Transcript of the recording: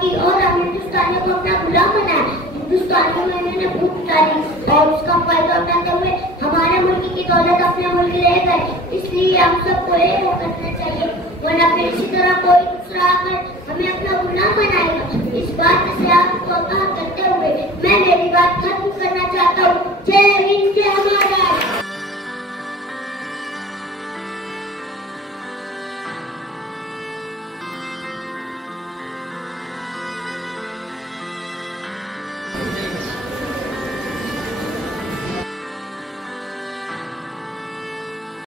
की और हम हिंदुस्तानियों को अपना गुलाम बनाया। हिंदुस्तानियों में इन्होंने भूख डाली और उसका फायदा उठाते हुए हमारे मुल्क की दौलत अपने मुल्क ले गए। इसलिए हम सबको एक करना चाहिए, वरना फिर इसी तरह कोई दूसरा आकर हमें अपना गुलाम बनाएगा। इस बात से आपको आगाह करते हुए मैं मेरी बात खत्म करना